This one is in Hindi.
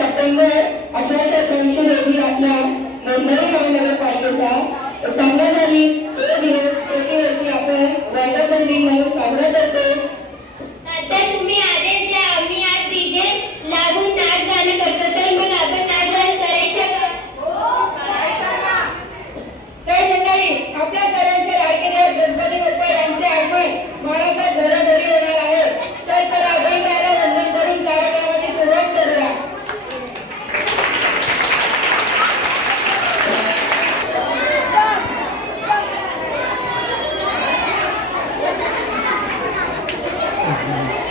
सप्टेंबर अठराशे एक रोजी आपल्या मुंबई महानगरपालिकेचा सामना झाली Amen.